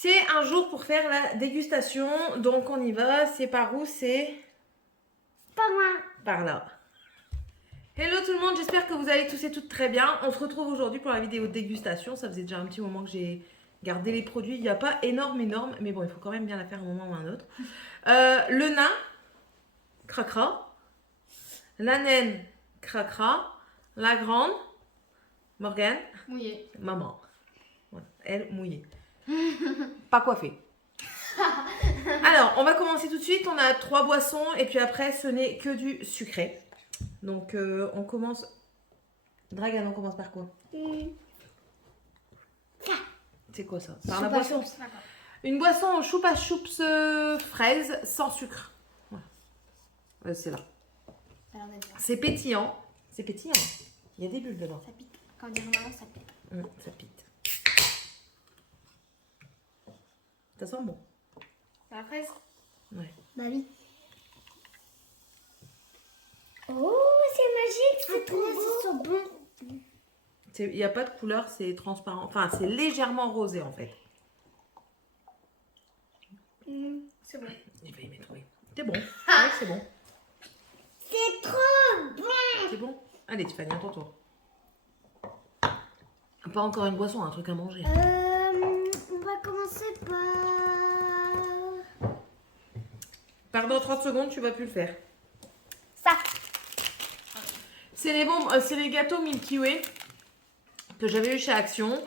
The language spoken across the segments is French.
C'est un jour pour faire la dégustation, donc on y va. C'est par où? C'est Pas moi. par là. Hello tout le monde, j'espère que vous allez tous et toutes très bien. On se retrouve aujourd'hui pour la vidéo dégustation. Ça faisait déjà un petit moment que j'ai gardé les produits. Il n'y a pas énorme, mais bon, il faut quand même bien la faire un moment ou un autre. Le nain, cracra. La naine, cracra. La grande, Morgane. Mouillé. Maman. Voilà, elle, mouillée. Pas coiffée. Alors, on va commencer tout de suite. On a 3 boissons et puis après, ce n'est que du sucré. Donc, on commence. Dragan, on commence par quoi? C'est quoi ça? Par la boisson. Une boisson au choupa choups fraise sans sucre. Voilà. C'est là. C'est pétillant. C'est pétillant. Il y a des bulles dedans. Ça pique. Quand on dit maman, ça pique. Ça pique. Ça sent bon. La fraise. Ouais. Bah oui. Oh, c'est magique, c'est trop beau. C'est bon. Il n'y a pas de couleur, c'est transparent. Enfin, c'est légèrement rosé en fait. C'est bon. Il va y mettre, oui. C'est bon. Ouais, c'est bon. C'est trop bon. C'est bon. Allez, Tiffany, à ton tour. Pas encore une boisson, un truc à manger. On va commencer par... Pardon, 30 secondes, tu vas plus le faire. Ça. C'est les gâteaux Milky Way que j'avais eu chez Action.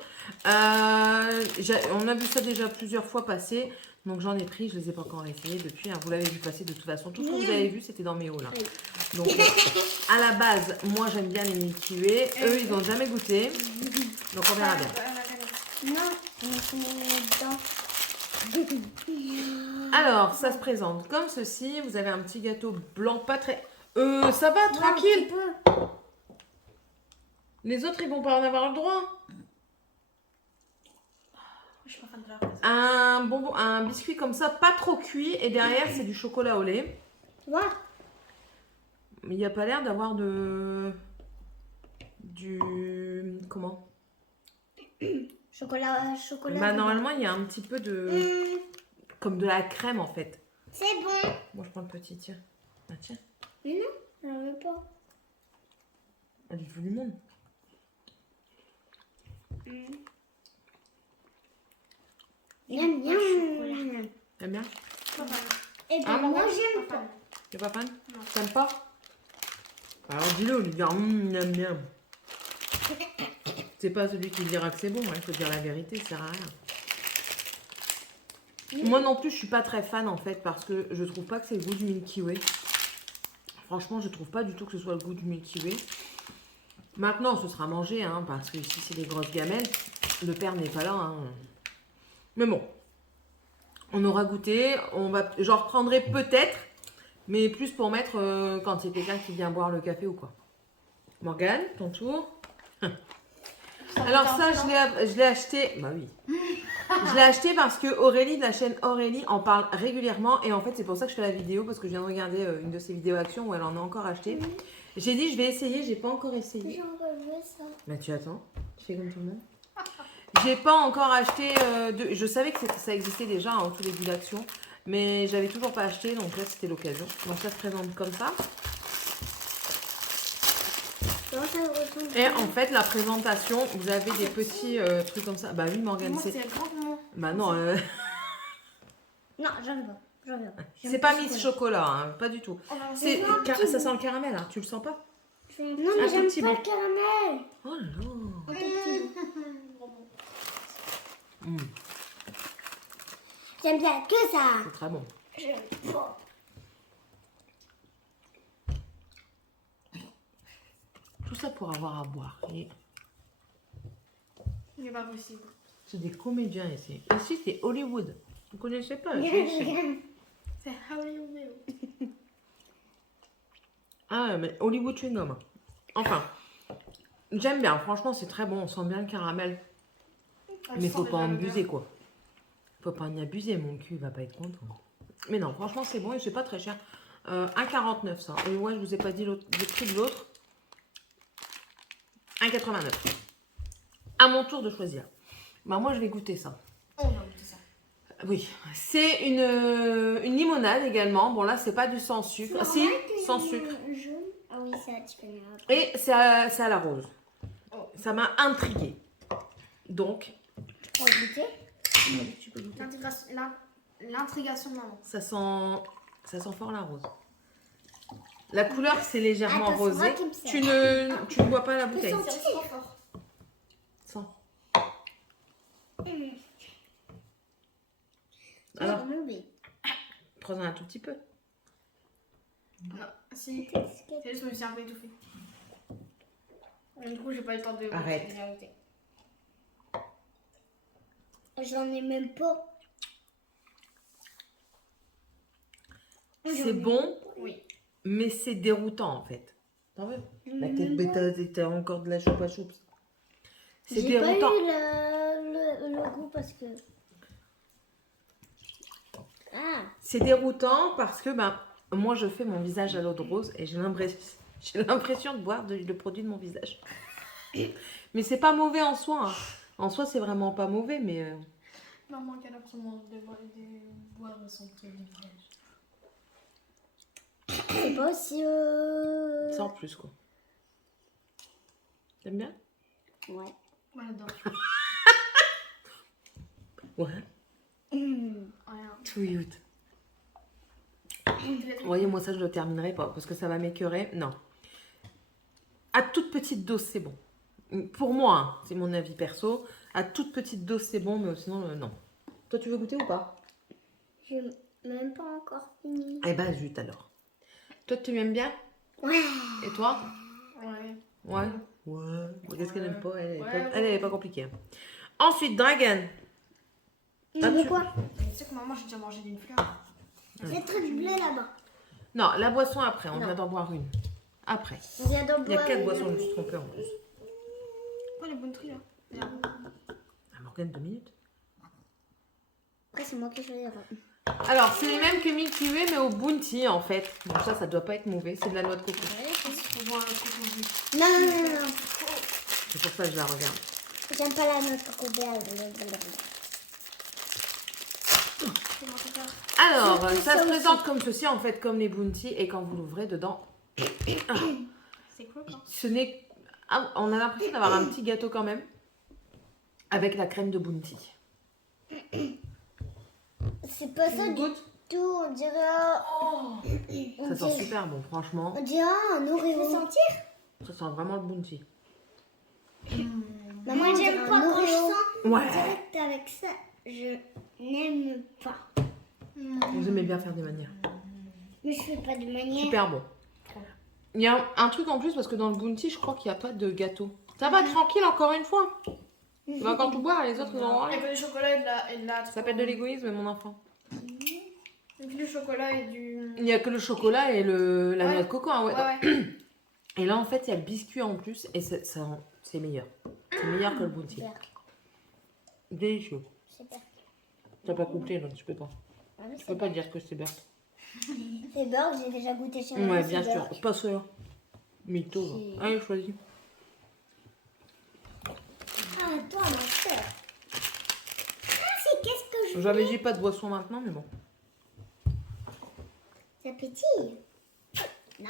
On a vu ça déjà plusieurs fois passer. Donc j'en ai pris, je les ai pas encore essayés depuis. Hein. Vous l'avez vu passer de toute façon. Tout ce que vous avez vu, c'était dans mes hauts là. Oui. Donc à la base, moi j'aime bien les Milky Way. Eux, ils n'ont jamais goûté. Donc on verra bien. Non, on se met dedans. Alors, ça se présente comme ceci. Vous avez un petit gâteau blanc, pas très... ça va, tranquille. Les autres, ils vont pas en avoir le droit. Je suis pas fan de la fraise. Un biscuit comme ça, pas trop cuit. Et derrière, c'est du chocolat au lait. Ouais. Mais il n'y a pas l'air d'avoir Comment? Chocolat. Bah, normalement, il y a un petit peu de... Comme de la crème, en fait. C'est bon. Moi, je prends le petit, tiens. Ah, tiens. Mais non, j'en veux pas. Allez, je vous lui montre. J'aime bien. T'aimes bien? Pas fan. Et Ah, ben moi j'aime Pas pas. fan. T'es pas fan? Non. T'aimes pas? Alors dis-le, lui dire j'aime bien. C'est pas celui qui dira que c'est bon, il faut dire la vérité, ça sert à rien. Moi non plus, je suis pas très fan en fait parce que je trouve pas que c'est le goût du Milky Way. Franchement, je trouve pas du tout que ce soit le goût du Milky Way. Maintenant, ce sera mangé hein, parce que ici c'est des grosses gamelles. Le père n'est pas là. Hein. Mais bon, on aura goûté. J'en reprendrai peut-être, mais plus pour mettre quand c'est quelqu'un qui vient boire le café ou quoi. Morgane, ton tour. Alors ça, je l'ai acheté. Bah oui. Je l'ai acheté parce que Aurélie de la chaîne Aurélie en parle régulièrement et en fait c'est pour ça que je fais la vidéo parce que je viens de regarder une de ses vidéos Action où elle en a encore acheté. J'ai dit je vais essayer, j'ai pas encore essayé. J'en veux ça. Bah tu attends, tu fais comme tout le monde. J'ai pas encore acheté je savais que ça existait déjà en tous les goûts d'Action, mais j'avais toujours pas acheté donc là c'était l'occasion. Donc ça se présente comme ça. Et en fait la présentation, vous avez des petits trucs comme ça. Bah oui Morgane, Moi, c'est... c'est grand pour moi. Bah non, Non, j'en veux pas. J'en veux pas. c'est pas Miss Chocolat, hein, pas du tout. Oh non, C'est, Mais non, ça petit sent le caramel, hein, tu le sens pas? Non, Un mais tout j'aime petit pas bout. le caramel. Oh là là. J'aime bien que ça. C'est très bon. J'aime pas. Tout ça pour avoir à boire. Et Il n'est pas possible. c'est des comédiens ici. Ici, c'est Hollywood. Vous connaissez pas? Je sais. C'est Hollywood. Ah, mais Hollywood chewing gum. Enfin, j'aime bien. Franchement, c'est très bon. On sent bien le caramel. Mais faut pas en abuser, quoi. Faut pas en abuser. Mon cul va pas être content. Mais non, franchement, c'est bon et c'est pas très cher. 1,49 ça. Et moi, je vous ai pas dit le prix de l'autre. 1,89. À mon tour de choisir. Bah moi, je vais goûter ça. On va goûter ça. Oui, c'est une limonade également. Bon là, c'est pas du sans sucre. Ah, si, sans sucre. Jaune. Ah oui, ça, tu peux mettre après. Et c'est à la rose. Oh. Ça m'a intriguée. Donc, Pour goûter. tu peux goûter. L'intrigation de maman. Ça sent fort la rose. La couleur, c'est légèrement Attends, c'est rosé. moi qui me sers. Tu ne bois pas la bouteille. sens- C'est trop fort. Sens. Alors, Alors, prends-en un tout petit peu. Non, si. C'est juste que je me suis un peu étouffée. Du coup, j'ai pas eu le temps de. Arrête. de bien goûter. J'en ai même pas. C'est bon, Oui. mais c'est déroutant en fait. T'en veux? La tête bêta, t'as encore de la choupa choups. C'est J'ai pas eu déroutant. le goût parce que. Ah, C'est déroutant parce que moi je fais mon visage à l'eau de rose et j'ai l'impression de boire le produit de mon visage. Mais c'est pas mauvais en soi. Hein. En soi, c'est vraiment pas mauvais, mais Maman, qu'elle a absolument de boire son visage. c'est pas aussi. sans plus quoi. T'aimes bien? Ouais. Moi, j'adore. Ouais. Rien. Too cute. Vous voyez, moi ça je le terminerai pas parce que ça va m'écœurer. Non. À toute petite dose, c'est bon. Pour moi, hein, c'est mon avis perso. À toute petite dose, c'est bon, mais sinon, non. Toi, tu veux goûter ou pas? J'ai même pas encore fini. Eh ben, zut alors. Toi, tu m'aimes bien? Ouais. Et toi? Ouais. Ouais. Ouais. Qu'est-ce qu'elle aime pas? Ouais. Elle est pas compliquée. Ensuite, Dragon. Tu Ah, veux tu- quoi? Tu sais que maman, j'ai déjà mangé d'une fleur. C'est le truc bleu là-bas. Non, la boisson après. On Non. vient d'en boire une. Après. On vient d'en Il y a boire 4 une. boissons, je me suis trompée en plus. Pas les bonnes trilles, là. Ah, Morgane, 2 minutes. Après, c'est moi qui choisirai. Alors, c'est les mêmes que Milky Way, mais au Bounty en fait. Bon, ça doit pas être mauvais. C'est de la noix de coco. C'est trop bon, le coco bleu. Non, non, non, non. C'est pour ça que je la regarde. J'aime pas la noix de coco belle. C'est mon caca. Alors, C'est ça ça se aussi. présente comme ceci, en fait, comme les Bounty. Et quand vous l'ouvrez dedans, C'est cool, hein. ce n'est... Ah, on a l'impression d'avoir un petit gâteau quand même. Avec la crème de Bounty. C'est pas ça Tu du goûtes? tout. On dirait. Ça sent super bon, franchement. On dirait un Oreo. Fais sentir. Ça sent vraiment le Bounty. Maman, j'aime pas quand je sens Ouais. direct avec ça. Je n'aime pas. Vous aimez bien faire des manières. Mais je fais pas de manière. Super bon. Il y a un truc en plus, parce que dans le Bounty, je crois qu'il n'y a pas de gâteau. Ça va, tranquille, encore une fois. Tu vas encore tout boire et les autres, ils en ont Il y rien. a que du chocolat et de la. Ça s'appelle de l'égoïsme, mon enfant. Il y a que du chocolat et du. Il n'y a que le chocolat et la Ouais. noix de coco. Hein, ouais. Ouais. Et là, en fait, il y a le biscuit en plus et c'est meilleur. C'est meilleur que le Bounty. Super. Délicieux. Super. T'as pas compris, donc tu peux pas. Ah oui, Tu peux pas dire que c'est Berthe. C'est burg, j'ai déjà goûté chez moi. Ouais, c'est bien sûr. burg. Pas sûr. Mytho. va. Si. Allez, choisis. Ah, toi, ma soeur. Ah, c'est qu'est-ce que je J'avais dit pas de boisson maintenant, mais bon. Ça pétille. Non.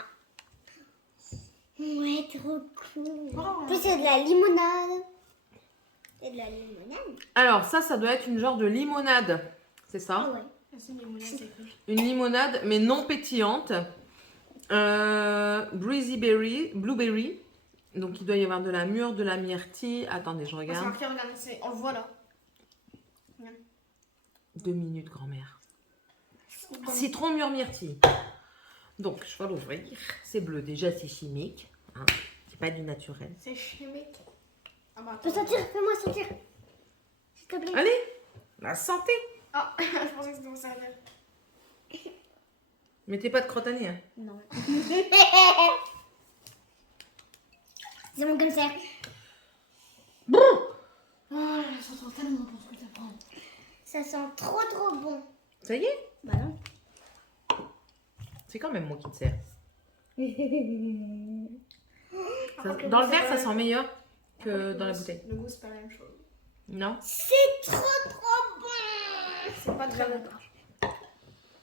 Ouais, trop cool. En plus, c'est de la limonade. C'est de la limonade. Alors, ça doit être une genre de limonade. C'est ça? Ah ouais. C'est une limonade, c'est cool. Une limonade, mais non pétillante. Breezy berry, blueberry. Donc, il doit y avoir de la mûre, de la myrtille. Attendez, je C'est regarde. marqué, regarde, on le voit là. 2 minutes, grand-mère. Citron, mûre, myrtille. Donc, je vais l'ouvrir. C'est bleu. Déjà, c'est chimique. Hein. C'est pas du naturel. C'est chimique. Ah bah, Fais attends. sentir, fais-moi sentir. S'il te plaît. Allez, la santé. Ah, je pensais que c'était mon servir. Mettez pas de crotte à nez. Hein. Non. C'est mon comme ça. Ah, ça sent tellement bon ce que t'apprends. Ça sent trop bon. Ça y est, Bah non. c'est quand même moi qui te sers. Par contre, Dans le goût, verre, c'est ça pas sent la- meilleur par que contre, dans la le goût, bouteille. Le goût, c'est pas la même chose. Non? C'est trop bon. C'est pas très j'avais bon. pas.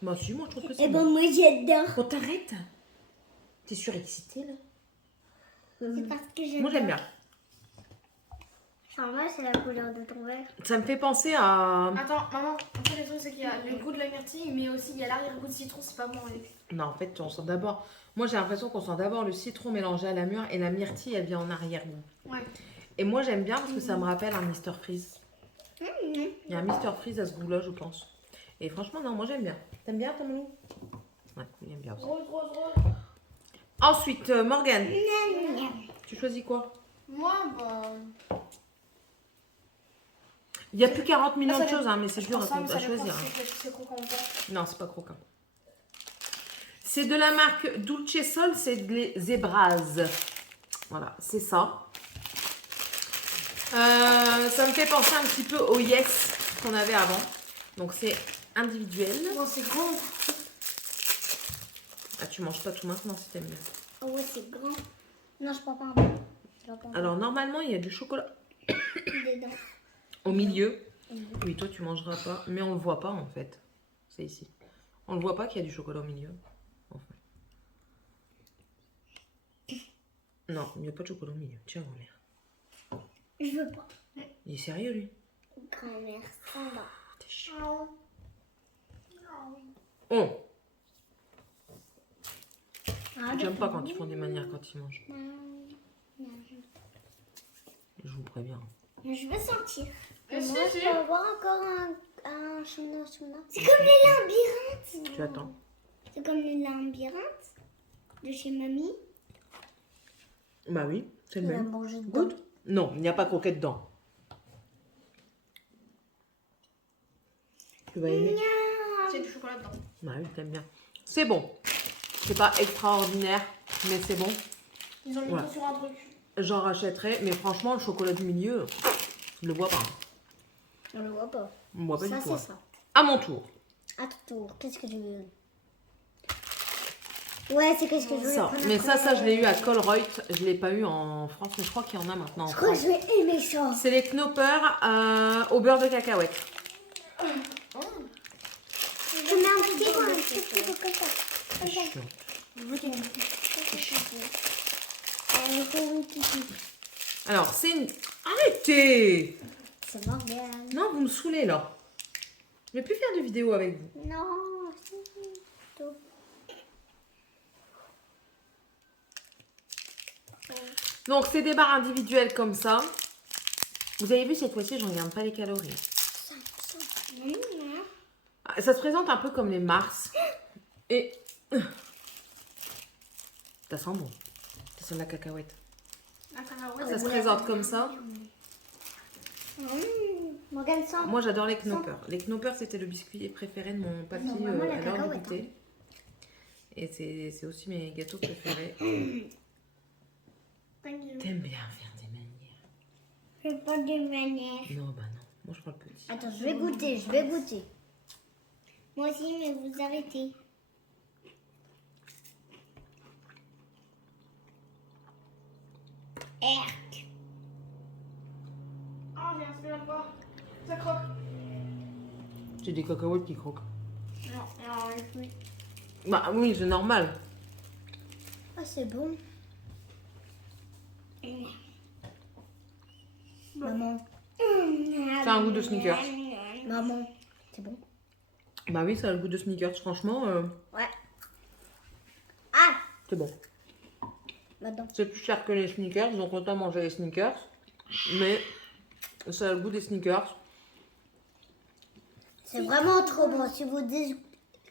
Moi aussi, moi je trouve que Et c'est ben bon. moi j'adore. Oh, t'arrêtes. T'es surexcitée là? C'est parce que j'aime. Moi j'aime bien. Enfin, moi c'est la couleur de ton verre. Ça me fait penser à... Attends, maman, en fait, le truc, c'est qu'il y a le goût de la myrtille, mais aussi il y a l'arrière-goût de citron, c'est pas bon avec. Non, en fait, on sent d'abord... Moi j'ai l'impression qu'on sent d'abord le citron mélangé à la mûre et la myrtille, elle vient en arrière-goût. Ouais. Et moi j'aime bien parce que ça me rappelle un Mr Freeze. Il y a un Mr Freeze à ce goût-là, je pense. Et franchement, non, moi j'aime bien. T'aimes bien, ton melon? Ouais, il aime bien aussi. Rose. Ensuite, Morgane, tu choisis quoi? Moi, bah. Il n'y a plus 40 millions Ah, ça de choses, hein, mais c'est dur ça à dépend choisir. si hein. c'est croquant ou pas. Non, c'est pas croquant. C'est de la marque Dulce Sol, c'est les Zebras. Voilà, c'est ça. Ça me fait penser un petit peu au Yes qu'on avait avant. Donc c'est individuel. Bon, c'est grand. Ah, tu manges pas tout maintenant si t'aimes bien. Oh ouais, c'est grand. Non, je prends pas un peu. Je prends pas un Alors normalement, il y a du chocolat peu dedans. au milieu. Oui, toi tu mangeras pas, mais on le voit pas en fait. C'est ici. On le voit pas qu'il y a du chocolat au milieu. Enfin. Non, il n'y a pas de chocolat au milieu. Tiens, grand-mère. Je veux pas. Il est sérieux lui? Grand-mère, ça va. T'es chiant. Oh, j'aime pas quand ils font des manières quand ils mangent. Je vous préviens. Je veux sentir. Mais Moi, si, je si. peux avoir encore un chemin. C'est comme les labyrinthes. Tu attends. C'est comme les labyrinthes de chez mamie. Bah oui, c'est le On va même. manger dedans. Goûte? Non, il n'y a pas croquet dedans. Tu vas aimer. C'est du chocolat dedans. Bah oui, t'aimes bien. C'est bon. C'est pas extraordinaire, mais c'est bon. Ils ont mis Ouais. tout sur un truc. J'en rachèterai, mais franchement, le chocolat du milieu, je le vois pas. On le voit pas. On le voit pas Ça, du tout. c'est hein. ça. À mon tour. À ton tour. Qu'est-ce que tu veux? Ouais, c'est qu'est-ce que je veux. Ça. Mais ça, je l'ai eu à Colruyt. Je l'ai pas eu en France, mais je crois qu'il y en a maintenant en Je crois que France. je vais aimer ça. C'est les Knoppers au beurre de cacahuète. Je mets un petit peu, un petit peu comme ça. C'est chiant. Alors, c'est une... Arrêtez! C'est Morgane. Non, vous me saoulez là. Je vais plus faire de vidéos avec vous. Non, c'est tout. Donc, c'est des barres individuelles comme ça. Vous avez vu, cette fois-ci, je ne regarde pas les calories. Ah, ça se présente un peu comme les Mars. Et... Ça sent bon. Ça sent de la cacahuète. La cacahuète. Ça se présente comme ça. Morgane sent. Moi, j'adore les Knoppers. Les Knoppers, c'était le biscuit préféré de mon papy Non, vraiment, la à l'heure du cacahuète, goûter. Et c'est aussi mes gâteaux préférés. T'aimes bien faire des manières. Je fais pas de manière. Non, bah non. Moi, je prends le petit. Attends, je vais goûter. Moi aussi, mais vous arrêtez. Erk. Ah, j'ai inspiré même pas. Ça croque. C'est des cacahuètes qui croquent. Non, les fruits. Bah oui, c'est normal. Ah, c'est bon. Maman. Ça a un goût de Snickers. Maman. C'est bon. Bah oui, ça a le goût de Snickers. Franchement, Ouais. Ah, c'est bon. là-dedans. C'est plus cher que les Snickers, donc autant manger les Snickers. Mais ça a le goût des Snickers. C'est vraiment trop bon. Si vous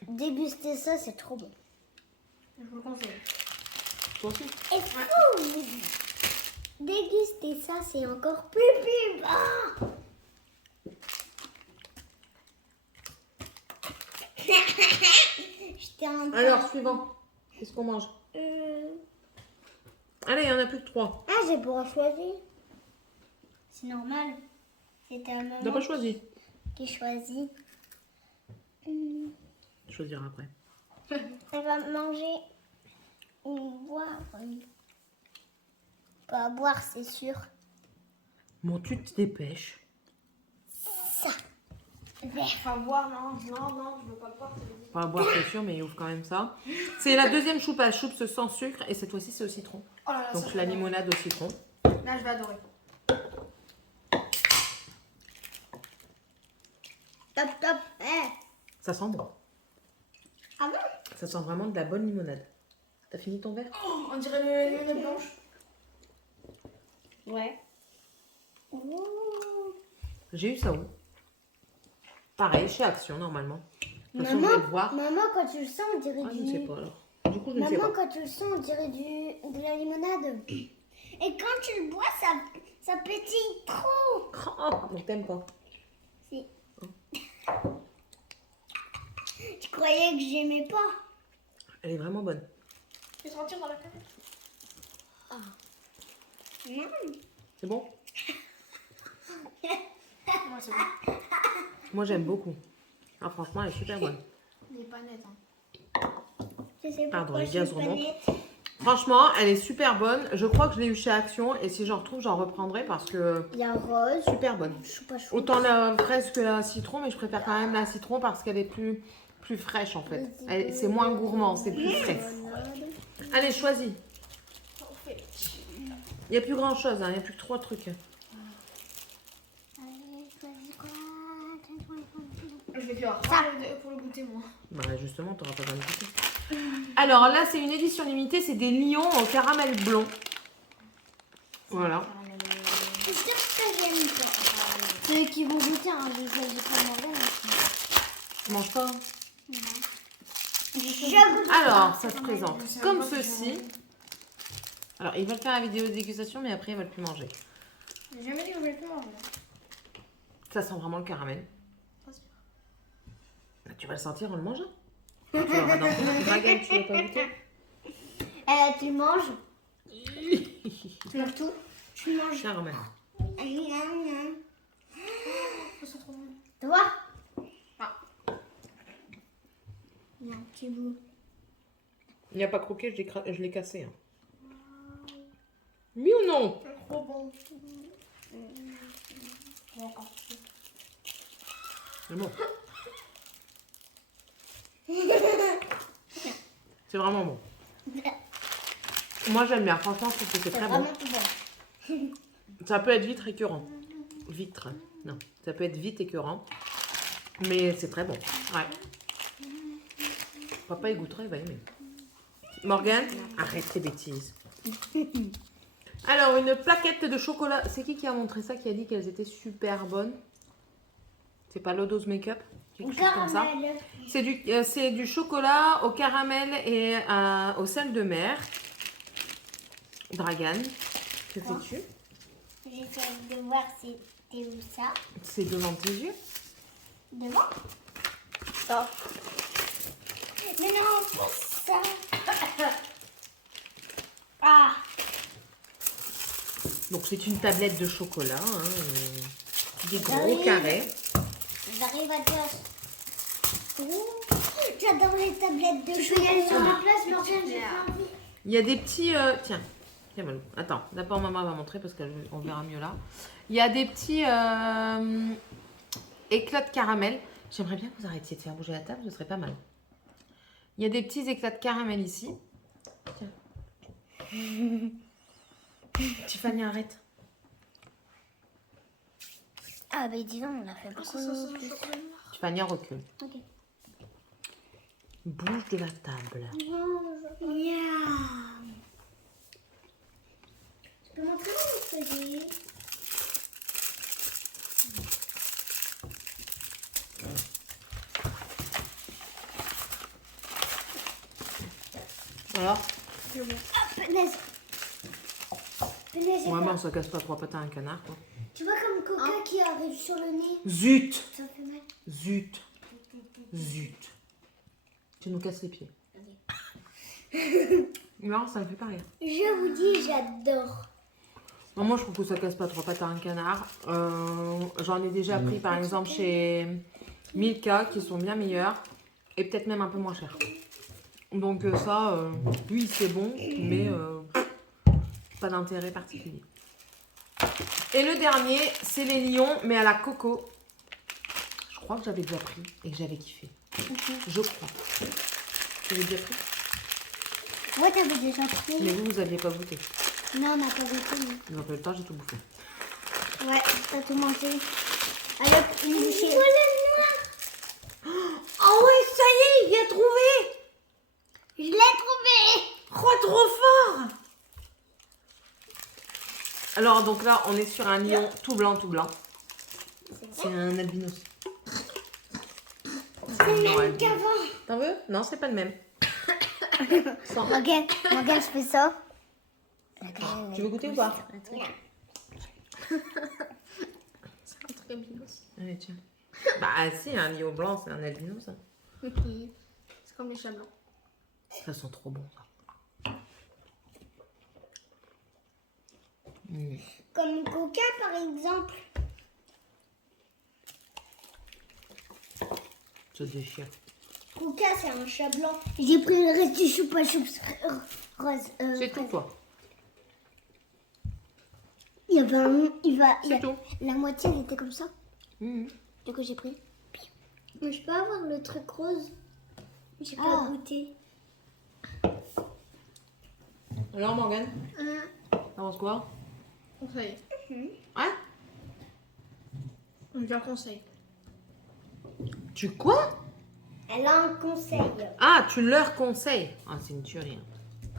dégustez ça, c'est trop bon. Je vous le conseille. Toi aussi. Et vous dégustez ça, c'est encore plus bon. J'étais en train- Alors, suivant. Qu'est-ce qu'on mange? Allez, il n'y en a plus que 3. Ah, j'ai pas choisi. C'est normal. C'était un T'as moment pas choisi? qui choisit. Choisir après. Elle va manger ou boire. Pas boire, c'est sûr. Bon, tu te dépêches. Ça. Il Enfin, boire, non, je veux pas boire. Pas à boire, c'est sûr, mais il ouvre quand même ça. C'est la deuxième choupe à choups sans sucre et cette fois-ci c'est au citron. Oh là là, Donc la limonade au citron. Là, je vais adorer. Top, top. Ça sent bon. Ah bon? Ça sent vraiment de la bonne limonade. T'as fini ton verre? Oh, on dirait le limonade blanche. Ouais. Ouh. J'ai eu ça où? Pareil, chez Action normalement. De toute façon, je Maman, vais le voir. maman, quand tu le sens, on dirait Ah, je du... ne sais pas alors. Du coup, je ne sais Maman, pas. quand tu le sens, on dirait de la limonade. Et quand tu le bois, ça pétille trop. Oh, donc t'aimes pas? Si. Tu croyais que j'aimais pas? Elle est vraiment bonne. Je vais sentir dans la canette. Non. C'est bon? Moi, c'est bon. Moi, j'aime beaucoup. Ah, franchement, elle est super bonne. Il est pas net. Hein. Je sais Pardon, pourquoi les je suis gaz pas remontent. nette. Franchement, elle est super bonne. Je crois que je l'ai eu chez Action et si j'en retrouve, j'en reprendrai parce que Il y a rose. super bonne. Choupa choupa. Autant la fraise que la citron, mais je préfère quand même la citron parce qu'elle est plus fraîche en fait. C'est moins gourmand, c'est plus frais. Allez, choisis. Il n'y a plus grand chose, il n'y a plus que 3 trucs. Allez, choisis quoi? Je vais faire pour le goûter, moi. Bah justement, tu n'auras pas besoin de goûter. Alors là, c'est une édition limitée, c'est des lions au caramel blond. Voilà. C'est sûr que j'aime pas. Ceux qui vont goûter, hein, je choisis pas moi-même. Tu manges pas, hein? Je goûte. Alors, ça se présente comme ceci. Alors, ils veulent faire la vidéo de dégustation, mais après, ils veulent plus manger. J'ai jamais dit que je voulais plus manger. Ça sent vraiment le caramel. Pas sûr. Tu vas le sentir en le mangeant. Tu l'auras dans ton dragon, tu vas pas goûter. Tu manges. Tu manges tout. Tu manges. Caramel. Ça sent trop bon. Toi? Ah. Il y a un petit bout. Il n'y a pas croqué, je l'ai cassé. Hein. Oui ou non? C'est trop bon. C'est bon. C'est vraiment bon. Moi j'aime bien, franchement je trouve que c'est très bon. Vraiment tout bon. Ça peut être vite récurrent. Vitre. Non, ça peut être vite écœurant. Mais c'est très bon. Ouais. Papa il goûtera, il va aimer. Morgane, arrête tes bêtises. Alors une plaquette de chocolat. C'est qui a montré ça, qui a dit qu'elles étaient super bonnes? C'est pas Lodo's Makeup? Quelque chose comme ça. Caramel. C'est du chocolat au caramel et au sel de mer. Dragan, que fais-tu? J'essaie de voir c'était où ça. C'est devant tes yeux. Devant? Stop. Mais non, pas ça. Ah. Donc c'est une tablette de chocolat, hein, des gros J'arrive. carrés. J'arrive à dire. Ouh, j'adore les tablettes de chocolat. Je peux y aller sur ma place, Morgane, j'ai pas envie. Il y a des petits... tiens, Malou. Attends, d'abord maman va montrer parce qu'on verra mieux là. Il y a des petits éclats de caramel. J'aimerais bien que vous arrêtiez de faire bouger la table, ce serait pas mal. Il y a des petits éclats de caramel ici. Tiens. Tiffany, arrête. Ah, bah dis donc, on a fait Ah, beaucoup. ça sent le chocolat noir. Tiffany, recule. Ok. Bouge de la table. Miam. Tu peux montrer mon feuillet? Alors Ah, punaise. Punaise, j'ai Vraiment, peur. ça casse pas 3 pattes à un canard, quoi. Tu vois comme Coca qui arrive sur le nez? Zut! Ça fait mal. Zut! Zut! Tu nous casses les pieds. Non, ça me fait pas rire. Je vous dis, j'adore. Non, moi, je trouve que ça casse pas 3 pattes à un canard. J'en ai déjà pris, par exemple, chez Milka, qui sont bien meilleurs. Et peut-être même un peu moins chers. Donc ça, oui, c'est bon, mais pas d'intérêt particulier. Et le dernier, c'est les lions, mais à la coco. Je crois que j'avais déjà pris et que j'avais kiffé. Je crois. Tu l'avais déjà pris? Ouais, t'avais déjà pris. Mais vous aviez pas goûté. Non, on n'a pas goûté. Non. Donc le temps, j'ai tout bouffé. Ouais, t'as tout mangé. Alors, il est chez... Oh ouais, ça y est, il a trouvé. Je l'ai trouvé. Oh, trop fort. Alors, donc là, on est sur un lion tout blanc, tout blanc. C'est un albinos. C'est le même qu'avant. T'en veux? Non, c'est pas le même. Sans. Regarde, je fais ça. Tu veux goûter ou pas? C'est un truc albinos. Allez, tiens. Bah si, un lion blanc, c'est un albinos. Ça. C'est comme les chats blancs. Ça sent trop bon, ça. Comme Coca, par exemple. Ça déchire. Coca, c'est un chat blanc. J'ai pris le reste du choupa choups rose. C'est tout, toi. Il y avait un... C'est tout. La moitié, elle était comme ça. Mhm. Du coup, j'ai pris. Mais je peux avoir le truc rose. J'ai pas goûté. Alors, Morgane, t'en penses quoi? Conseil. Hein? Je leur conseille. Tu quoi? Elle a un conseil. Ah, tu leur conseilles. Ah, c'est une tuerie. Hein.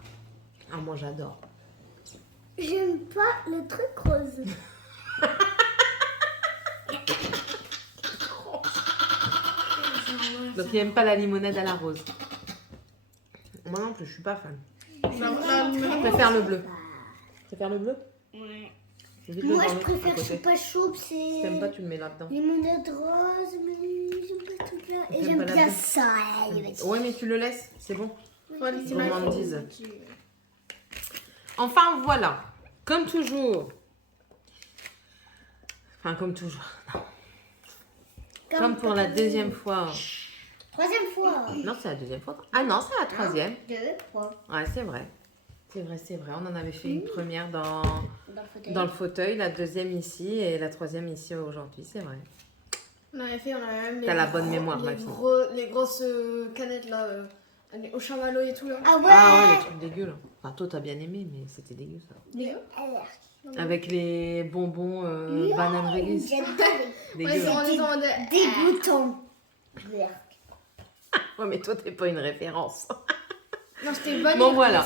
Ah, moi, j'adore. J'aime pas le truc rose. Donc, il n'aime pas la limonade à la rose. Moi non plus, je suis pas fan. Je préfère le bleu. Tu préfères le bleu? Ouais. Évite le Moi, je brun à préfère côté. choupa choups. Si C'est t'aimes pas, tu le mets là-dedans. limonade rose, mais j'aime pas tout là. Et T'aimes j'aime pas la bien bleue? ça. Ouais, mais tu le laisses, c'est bon. C'est Gourmandise. Enfin, voilà. Comme toujours. Enfin, comme toujours. Non. Comme pour la deuxième fois. Troisième fois. Non, c'est la deuxième fois. Ah non, c'est la troisième. 2, 3. Ouais, c'est vrai. C'est vrai. On en avait fait une première dans Dans le fauteuil. le fauteuil, la deuxième ici et la troisième ici aujourd'hui. C'est vrai. On avait même T'as la bonne mémoire, les, Maxime. les grosses canettes là, au chamallow et tout là. Ah ouais. Ah ouais, les trucs dégueux là. Enfin, toi, t'as bien aimé, mais c'était dégueu ça. Avec les bonbons banane réglisse. J'adore. Ouais, Dégueu. on est en mode. Dégoûtant. Ouais, mais toi, t'es pas une référence. Non, c'était bonne. Bon, voilà.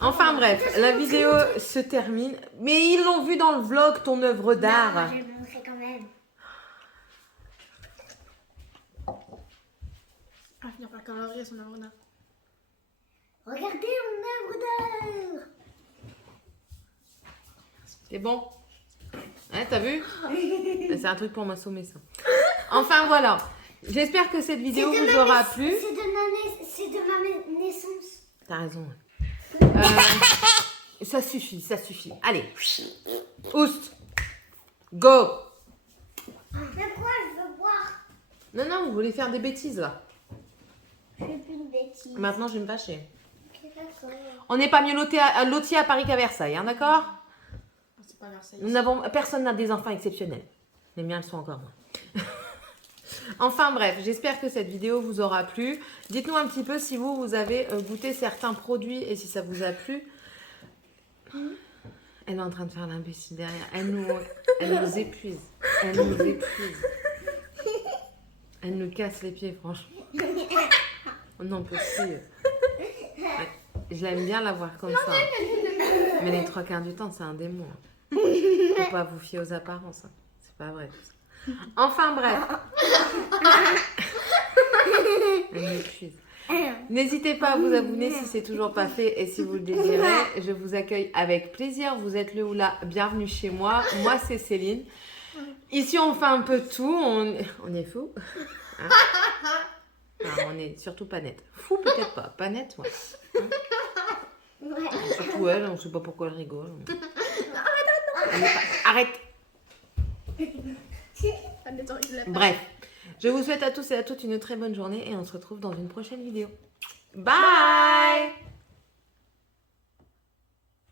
Enfin, bref, la vidéo se termine. Mais ils l'ont vu dans le vlog, ton œuvre d'art. Je vais montrer quand même. Ah, finir par calendrier son œuvre d'art. Regardez mon œuvre d'art. C'est bon? Ouais, t'as vu? C'est un truc pour m'assommer, ça. Enfin, voilà. J'espère que cette vidéo vous aura plu. C'est de ma naissance. T'as raison. Ça suffit, ça suffit. Allez. Oust. Go. Mais quoi, je veux boire. Non, non, vous voulez faire des bêtises, là. Je fais plus de bêtises. Maintenant, je vais me fâcher. Ok, d'accord. On n'est pas mieux lotis à Paris qu'à Versailles, hein, d'accord? C'est pas Versailles. Personne n'a des enfants exceptionnels. Les miens le sont encore moins. Enfin bref, j'espère que cette vidéo vous aura plu. Dites-nous un petit peu si vous avez goûté certains produits et si ça vous a plu. Elle est en train de faire l'imbécile derrière. Elle nous épuise. Elle nous épuise. Elle nous casse les pieds, franchement. On n'en peut plus. Ouais. Je l'aime bien la voir comme ça. Mais les 3/4 du temps, c'est un démon. Faut pas vous fier aux apparences. Hein. C'est pas vrai tout ça. Enfin bref. Elle m'épuise. N'hésitez pas à vous abonner si c'est toujours pas fait et si vous le désirez. Je vous accueille avec plaisir. Vous êtes le ou la bienvenue chez moi. Moi c'est Céline. Ici on fait un peu de tout. On est fou. Hein? Enfin, on est surtout pas net. Fou peut-être pas. Pas net, ouais. Hein? Surtout elle, on sait pas pourquoi elle rigole. Arrête. Bref, je vous souhaite à tous et à toutes une très bonne journée et on se retrouve dans une prochaine vidéo. Bye.